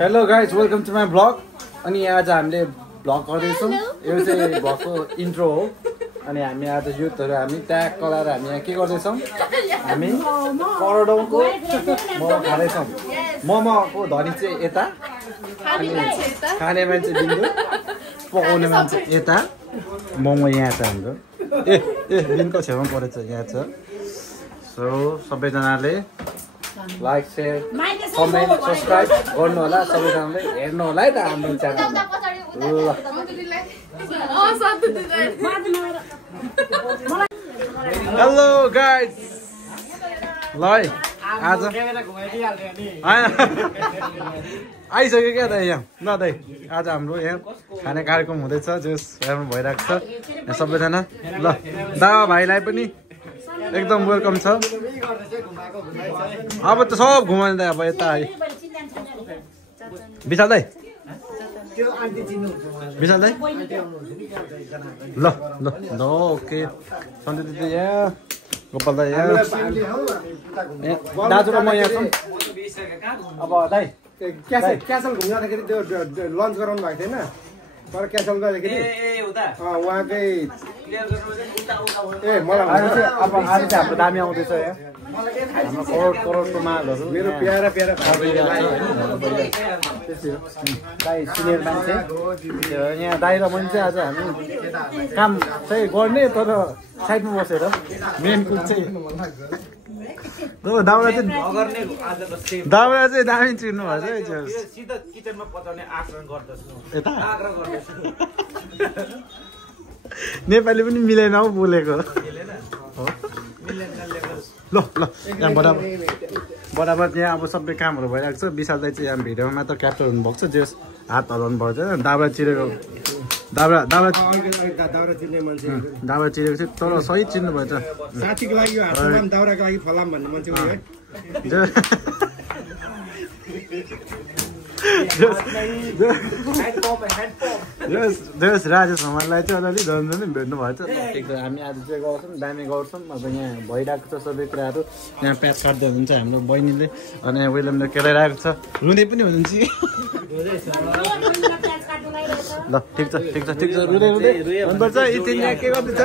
Hello guys welcome to my vlog अनि आज हामीले भ्लग गर्दैछौँ यो चाहिँ भ्लगको इन्ट्रो हो अनि हामी आज युथहरू हामी ट्याग कलाएर हामी यहाँ के गर्दैछौँ हामी करोडौँको मोमो खाँदैछौँ मोमोको धनी चाहिँ यता अनि खाने मान्छे बिन्दु पकाउने मान्छे यता मोमो यहाँ छ हाम्रो ए बिनको छेउमा परेछ यहाँ छ सो सबैजनाले लाइक सेयर कमेन्ट सब्सक्राइब गर्नु होला सबैजनाले हेर्नु होला है त हाम्रो च्यानलमा हेलो गाइज ल है आज आइसक्यो क्या त यहाँ ल दाइ आज हाम्रो यहाँ खाने कार्यक्रम हुँदैछ जस राम्रो भइरहेको छ यहाँ सबैजना ल दावा भाइलाई पनि एकदम वेलकम छ अब त सब घुमाउने दाइ अब यता है विशाल दाइ विशाल दाइ ल ल ल ओके सन्जय दिदी यहाँ गोपाल दाइ यहाँ दाजु र म यहाँ छौँ अब दाइ क्यासल घुम्न जाँदाखेरि त्यो लन्च गराउनु भएको थिएन तर क्यासल जाँदाखेरि उहाँकै मलाई अब आज चाहिँ हाम्रो दामी आउँदैछ यहाँ हाम्रो करोड करोडको मालहरू मेरो प्यारा प्यारा दाइ सिनियर मान्छे यहाँ दाइ र मैले चाहिँ आज हामी काम चाहिँ गर्ने तर साइडमा बसेर मेन कुक चाहिँ दाउरा चाहिँ दामी चिन्नु भएको छ नेपाली पनि मिलेन हौ बोलेको ल ल यहाँ बराबर यहाँ अब सबै कामहरू भइरहेको छ विशाल दाइ चाहिँ यहाँ भिडियोमा मात्र क्याप्चर हुनुभएको छ जस हात हल्लाउनु भएको छैन दाउरा चिरेको दाउरा चिरेको चाहिँ तर सही चिन्नु भएछ साथीको लागि दाउराको लागि फलाम भन्ने मान्छे हो है राजेश हमारलाई चाहिँ अलिअलि झन् भेट्नु भएछ ठिक छ हामी आज चाहिँ गर्छौँ दामी गर्छौँ अब यहाँ भइरहेको छ सबै कुराहरू यहाँ प्याज काट्दै हुनुहुन्छ हाम्रो बहिनीले अनि यहाँ विलियमले केलाइरहेको छ रुँदै पनि हुनुहुन्छ ल ठिक छ रुँदै हुनुपर्छ यति यहाँ के गर्दैछ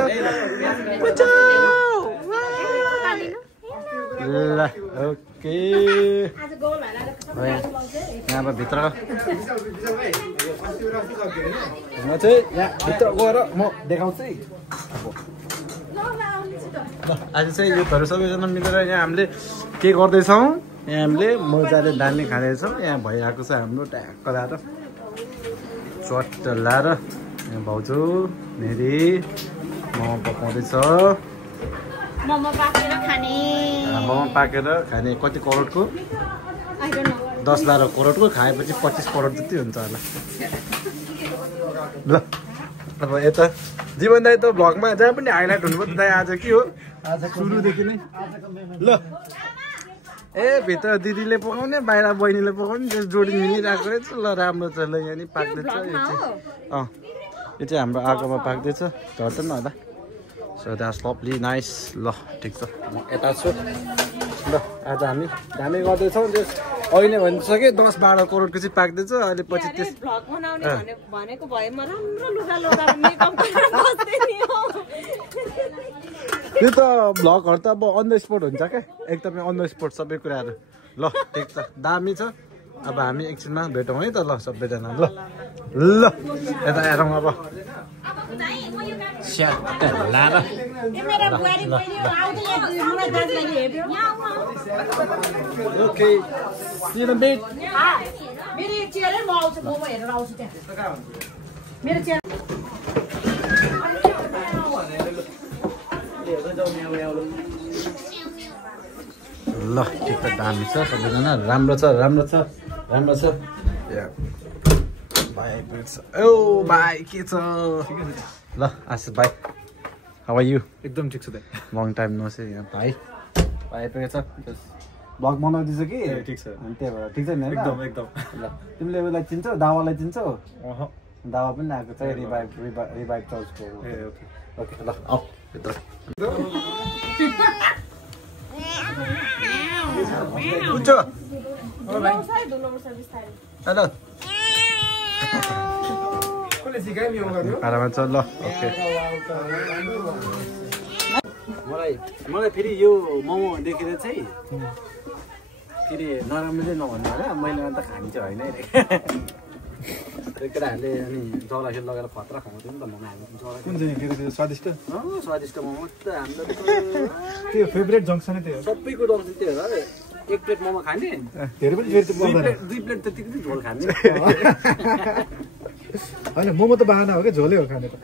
ल ओके यहाँ अब भित्र म चाहिँ यहाँ भित्र गएर म देखाउँछु है आज चाहिँ युथहरू सबैजना मिलेर यहाँ हामीले के गर्दैछौँ यहाँ हामीले मजाले दामी खाँदैछौँ यहाँ भइरहेको छ हाम्रो ट्याक्क लाएर चट्ट लाएर यहाँ भाउजू मेरी मोमो पकाउँदैछ मोमो पाकेर खाने कति करोडको 10-12 करोडको खाएपछि 25 करोड जति हुन्छ होला ल अब यता जीवन दाइ त भ्लगमा जहाँ पनि हाइलाइट हुनुभयो दाइ आज के हो आज सुरुदेखि नै ल ए भित्र दिदीले पकाउने बाहिर बहिनीले पकाउने त्यस जोडी मिलिरहेको रहेछ ल राम्रो छ ल यहाँ नि पाक्दैछ यो चाहिँ हाम्रो आगोमा पाक्दैछ झर्छ न होला सो द्याट्स लभली नाइस ल ठिक छ म यता छु ल आज हामी दामी गर्दैछौँ त्यो अहिले भनिसकेँ 10-12 करोडको चाहिँ पाक्दैछ अहिले पछि त्यस त्यो त भ्लगहरू त अब अन द स्पोट हुन्छ क्या एकदमै अन द स्पोट सबै कुराहरू ल ठिक छ दामी छ अब हामी एकछिनमा भेटौँ है त ल सबैजना ल ल यता हेरौँ अब लाएर ओके ल ठिक छ दामी छ सबैजना राम्रो छ भाइ ओ भाइ के छ ल आशिष भाइ हाउ आर यु एकदम ठिक छ दाइ लङ टाइम नो से यहाँ भाइ आइपुगेको छ भ्लग बनाउँदैछ कि ठिक छ अनि त्यही भएर ठिक छ नि एकदम ल तिमीले उसलाई चिन्छौ दावालाई चिन्छौ दावा पनि आएको छ रिभाइभ चर्चको ओके ल आऊ भित्र हेलो कसले सिकायो यो गर्नु आराममा चल ल ओके मलाई फेरि यो मोमो देखेर चाहिँ फेरि नराम्रो चाहिँ नभन्नु होला मैले अन्त खाने चाहिँ होइन है केटाहरूले अनि जला खेल लगेर खतरा खुवाउँथ्यो नि त मोमो हामी कुन चाहिँ त्यो स्वादिष्ट स्वादिष्ट मोमो त हाम्रो त्यो फेभरेट जङ्सन नै त्यो सबैको जङ्सन त्यो हो एक प्लेट मोमो खाने धेरै पनि फेरि दुई प्लेट त्यतिकै झोल खाने होइन मोमो त बाहना हो क्या झोलै हो खाने त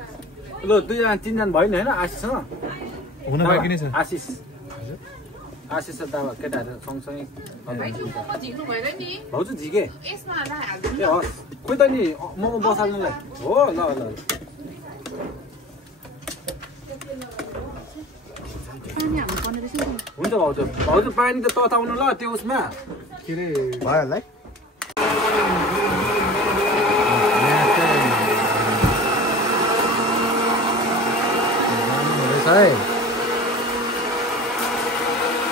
ल दुईजना तिनजना भयो नि होइन आशिषसँग हुन बाँकी नै छ आशिष आशिष त अब केटाहरू सँगसँगै भाउजू झिके ए हस् खोइ त नि मोमो बसाल्नुलाई हो ल ल हुन्छ भाउजू भाउजू पानी त तताउनु ल त्यो उसमा के अरे भयो होला है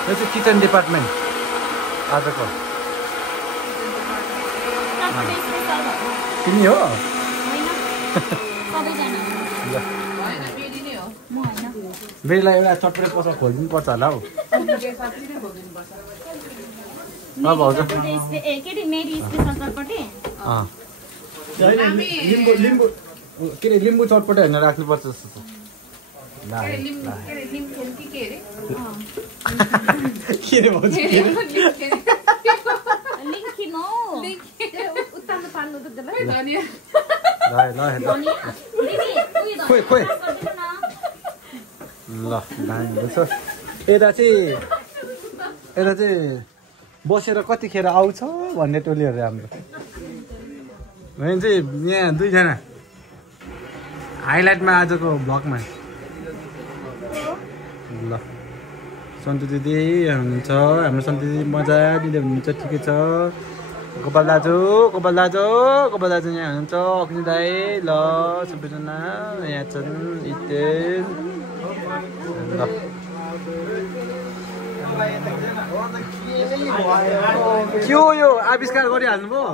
यो चाहिँ किचन डिपार्टमेन्ट आजको तिमी हो बेरीलाई एउटा चटपटे पसल खोलिदिनु पर्छ होला हौ भाउजू के अरे लिम्बू चटपटे होइन राख्नुपर्छ जस्तो छ यता चाहिँ बसेर कतिखेर आउँछ भन्ने टोलीहरू हाम्रो भने चाहिँ यहाँ दुईजना हाइलाइटमा आजको भ्लगमा ल सन्तु दिदी हुनुहुन्छ हाम्रो सन्तु दिदी मजा दिँदै हुनुहुन्छ ठिकै छ गोपाल दाजु यहाँ हुनुहुन्छ अग्नि दाई ल सबैजना यहाँ छन् इतेन ल के हो यो आविष्कार गरिहाल्नु भयो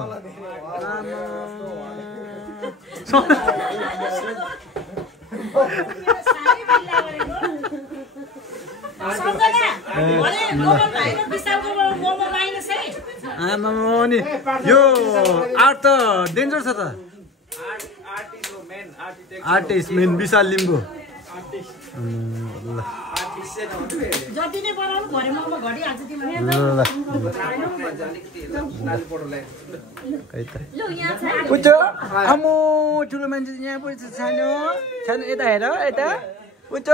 नि यो आर्ट त डेन्जर छ त आर्टिस्ट मेन विशाल लिम्बू आमो ठुलो मान्छे यहाँ पो सानो सानो यता हेर यता उच्च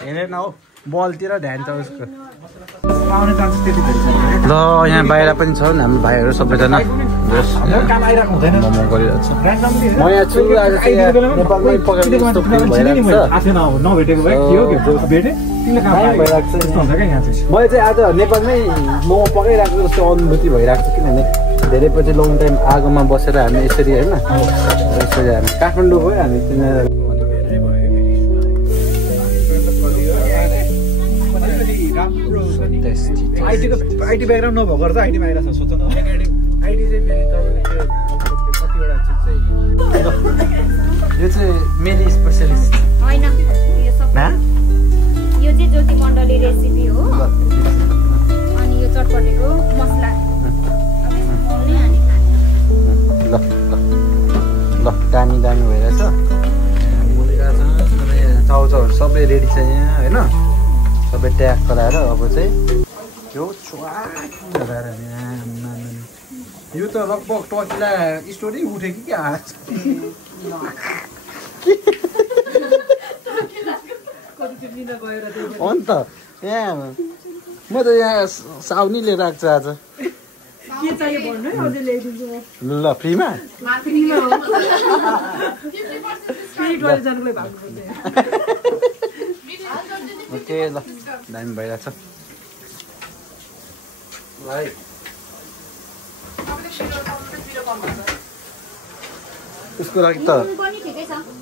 हेरेन हौ बलतिर ध्यान छ उसको ल यहाँ बाहिर पनि छ हाम्रो भाइहरू सबैजना मोमो गरिरहेको छ म यहाँ छु आज नेपालमै पकाउने जस्तो फिल भइरहेको छ मैले चाहिँ आज नेपालमै मोमो पकाइरहेको जस्तो अनुभूति भइरहेको छ किनभने धेरै पछि लङ टाइम आगोमा बसेर हामी यसरी होइन यसरी हामी काठमाडौँ गयो हामी तिनीहरू आइटी ब्याकग्राउन्ड नभएको त आइटीमा आइरहेको छ सोच न आइटी चाहिँ फेरि तपाईँको त्यो कतिवटा चिज चाहिँ यो चाहिँ मेली स्पेसलिस्ट होइन यो चाहिँ ज्योति मण्डली रेसिपी हो अनि यो चटपटेको मसला ल दामी भइरहेछ चाउचाउहरू सबै रेडी छ यहाँ होइन सबै ट्याग गराएर अब चाहिँ यो यो त लगभग टकिला स्टोरी उठ्यो कि क्या अन्त यहाँ म त यहाँ साउनी लिएर आएको छु आज ल फ्रीमा ओके ल दामी भइरहेछ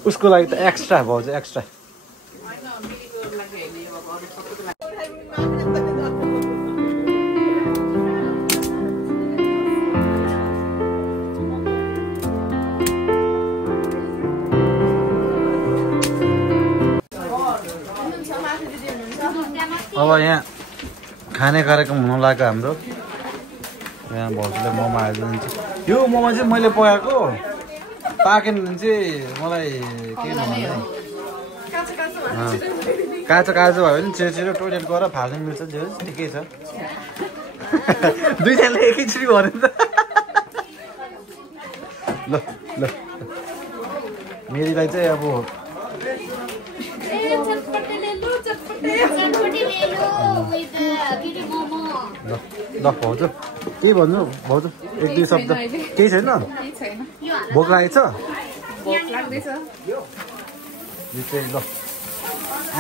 उसको लागि त एक्स्ट्रा भाउ चाहिँ एक्स्ट्रा खाने कार्यक्रम हुन लाग्यो हाम्रो। यहाँ भाउजूले मोमो हालिदिन्छ। यो मोमो चाहिँ मैले पकाएको पाकेन भने चाहिँ मलाई के भन्नु काँचो काँचो भयो भने छिटो टोइलेट गएर फाल्नु मिल्छ जे ठिकै छ। दुईजनाले एकैचोटि भन्यो नि त। ल ल मेरीलाई चाहिँ अब ल भाउजू के भन्नु भाउजू एक दुई शब्द केही छैन भोक लागेको छ यो चाहिँ ल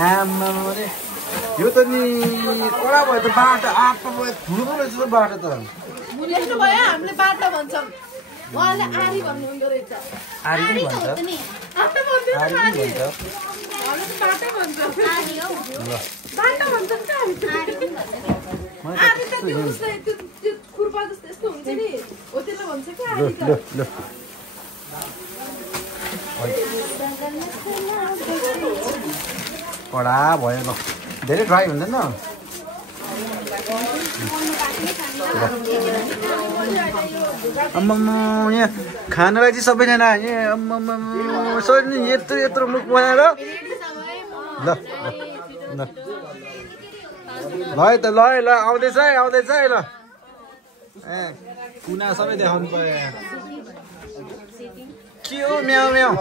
आमा यो त नि कडा भयो त बाटो आप्पा भयो ठुलो रहेछ बाटो त यस्तो भयो हामीले बाटो भन्छौँ उहाँले आरी भन्नुहुँदो रहेछ आरी पनि भन्छ आफ्नो भन्दैन आरी पनि भन्छ उहाँले त बाटो भन्छ आरी हो ल बाटो भन्छ नि आरी त त्यो उसले त्यो खुर्पा जस्तो यस्तो हुन्छ नि हो त्यसले भन्छ के आरी त ल कडा भयो ल धेरै ड्राई हुँदैन आम्मामा यहाँ खानालाई चाहिँ सबैजना यहाँ आम्मामा नि यत्रो यत्रो मुख बनाएर ल ल ल है त ल है ल आउँदैछ है ल ए कुना सबै देखाउनु पर्यो के हो म्याउ म्याउ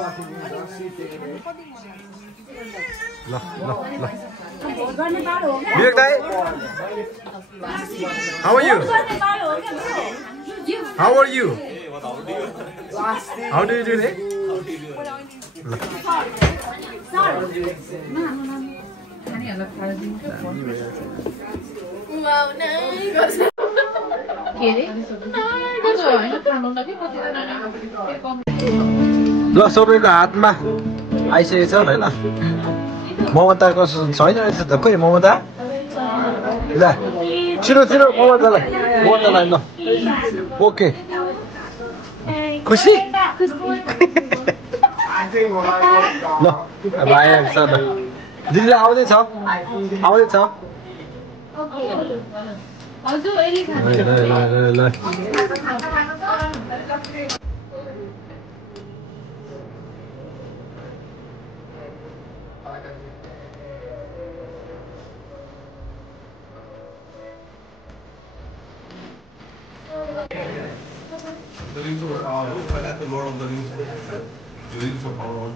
ल ल ल विवेक दाइ How are you? How are you? How do you do it? ल सबैको हातमा आइसकेको छ होइन ममताको छैन रहेछ त खोइ ममता ल छिटो ममतालाई ल ओके खुसी ल अब आइहाल्छ ल दिदीलाई आउँदैछ ल The rings were at the Lord of the Rings. The rings of power.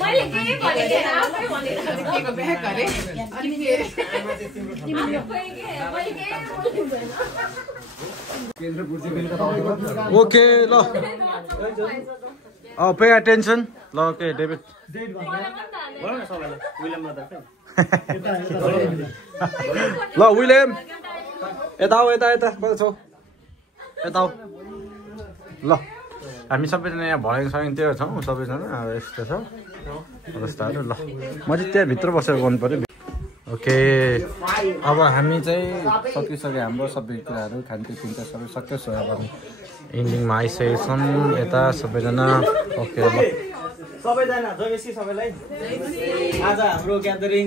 मैले केही भनेको आफै भनेर केको ब्याग गरे अनि फेरि ओके ल पे अटेन्सन ल ओके डेभिड ल विलियम यता कता छौ यता ल हामी सबैजना यहाँ भएकोसँग छौँ सबैजना अब यस्तो छ अवस्थाहरू ल म चाहिँ त्यहाँभित्र बसेर गर्नु पऱ्यो ओके अब हामी चाहिँ सकिसक्यो हाम्रो सबै कुराहरू खानपिनका सबै सक्यो छ अब इन्डिङमा आइसकेको छौँ यता सबैजना ओके ल सबैजना जयसी सबैलाई आज हाम्रो ग्यादरिङ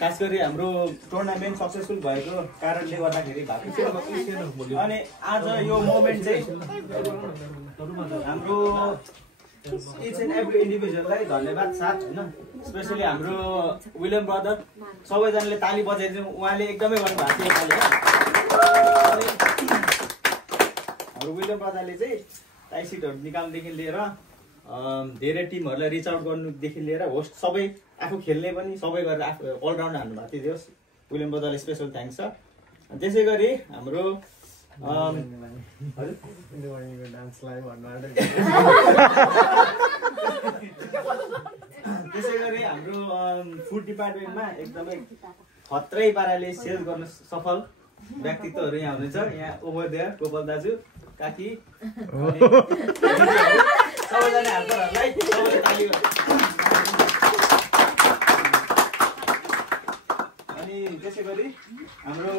खास गरी हाम्रो टुर्नामेन्ट सक्सेसफुल भएको कारणले गर्दाखेरि भएको छ अनि आज यो मोमेन्ट चाहिँ हाम्रो इच एन्ड एभ्री इन्डिभिजुअललाई धन्यवाद साथ होइन स्पेसली हाम्रो विलियम ब्रदर सबैजनाले ताली बजाइदिनु उहाँले एकदमै गर्नुभएको थियो योपालि हाम्रो विलियम ब्रदरले चाहिँ टाइ सिटहरू निकाल्नुदेखि लिएर धेरै टिमहरूलाई रिच आउट गर्नुदेखि लिएर होस्ट सबै आफू खेल्ने पनि सबै गरेर आफू अलराउन्ड हान्नुभएको थियो विलियम ब्रदरले स्पेसल थ्याङ्क्स छ त्यसै गरी हाम्रो त्यसै गरी हाम्रो फुड डिपार्टमेन्टमा एकदमै खत्रै पाराले सेल गर्न सफल व्यक्तित्वहरू यहाँ हुनुहुन्छ यहाँ ओभर देयर गोपाल दाजु काकी सबैजना हाल्छहरूलाई सबैले ताली गर्नु त्यसै गरी हाम्रो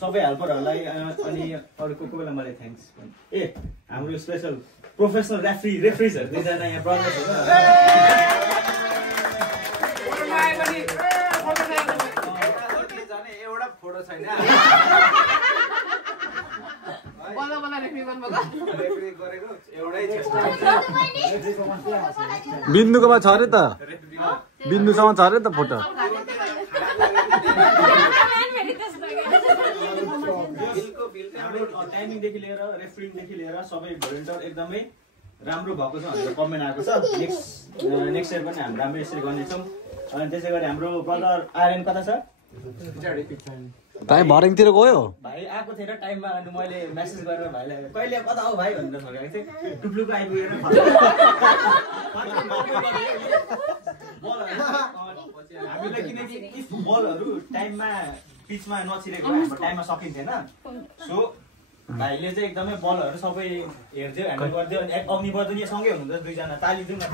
सबै हेल्परहरूलाई अनि अरू को बेला मलाई थ्याङ्क्स ए हाम्रो स्पेसल प्रोफेसनल रेफ्रिजहरू दुईजना यहाँ ब्रदर्स हो एउटा फोटो छैन बिन्दुकोमा छ अरे त बिन्दुसँग छ अरे त फोटो टाइमिङदेखि लिएर रेफ्रिङदेखि लिएर सबै भोलिन्टियर एकदमै राम्रो भएको छ भनेर कमेन्ट आएको छ नेक्स्ट इयर पनि हामी राम्रो यसरी गर्नेछौँ अनि त्यसै गरी हाम्रो ब्रदर आर्यन कता छ भाइ भरिङतिर गयो भाइ आएको थिएन टाइममा अनि मैले मेसेज गरेर भाइलाई कहिले कता आऊ भाइ भनेर भनेको थिएँ टुप्लुको आइपुगेर हामीलाई किनकि बलहरू टाइममा पिचमा नछिरेको हाम्रो टाइममा सकिन्थेन सो भाइले चाहिँ एकदमै बलहरू सबै हेर्थ्यो ह्यान्डल गर्थ्यो अनि अग्निवर्धन यहाँ सँगै हुनुहुन्छ दुईजना ताली दिउँ न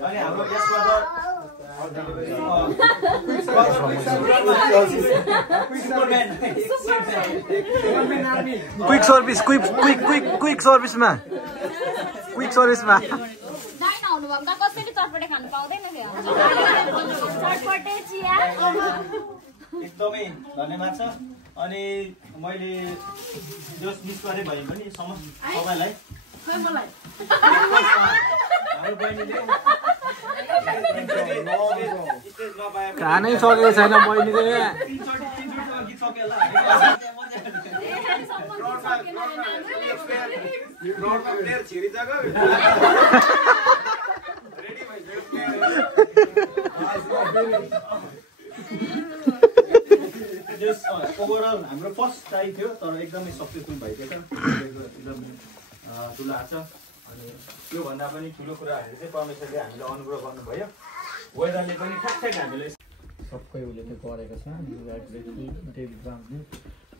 अनि हाम्रो क्विक सर्भिसमा कसैले चटपटे खानु पाउँदैन चटपटे चिया एकदमै धन्यवाद छ अनि मैले जस मिस गरे भए पनि सबैलाई हाम्रो बहिनीले खानै सकेको छैन बहिनीले गीत सक्यो ओभरअल हाम्रो फर्स्ट ट्राई थियो तर एकदमै सक्सेसफुल भइदिएछ एकदमै ठुलो आछ अनि त्योभन्दा पनि ठुलो कुराहरू चाहिँ परमेश्वरले हामीले अनुग्रह गर्नुभयो वेदरले पनि ठ्याक हामीले सबै उसले त्यो गरेको छ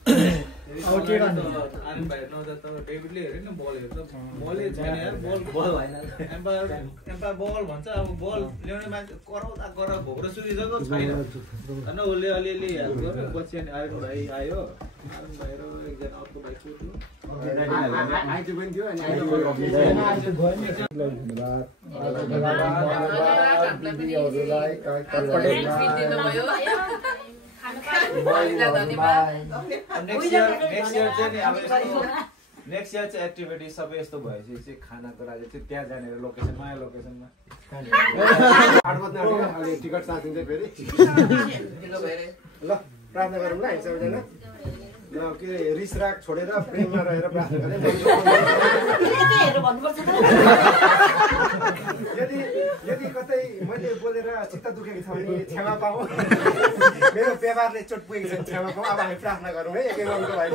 अब के गर्नु आर्यन भाइ नजात त डेभिडले हेरे नि बल हेर्छ बलै छैन यार बल भएन एम्पायर बल भन्छ अब बल ल्याउने मान्छे गराउँदा भोग्रो सुरिसक्यो छैन होइन उसले अलिअलि हेल्प गर्यो पछि अनि आर्यन भाइ आयो आर्यन भाइ र एकजना अर्को भाइ को थियो आइटी पनि थियो अनि नेक्स्ट इयर चाहिँ एक्टिभिटी सबै यस्तो भएपछि चाहिँ खानाको लागि चाहिँ त्यहाँ जाने लोकेसन नयाँ लोकेसनमा टिकट साथिन्छ फेरि ल प्रार्थना गरौँ ल हामी सबैजना ल के रिस राग छोडेर प्रेममा रहेर प्रार्थना गरे यदि कतै मैले बोलेर चित्त दुखेको छ भने क्षमा पाऊ मेरो व्यवहारले चोट पुगेको छ क्षमा पाऊ अब हामी प्रार्थना गरौँ है एकै मनको भाइ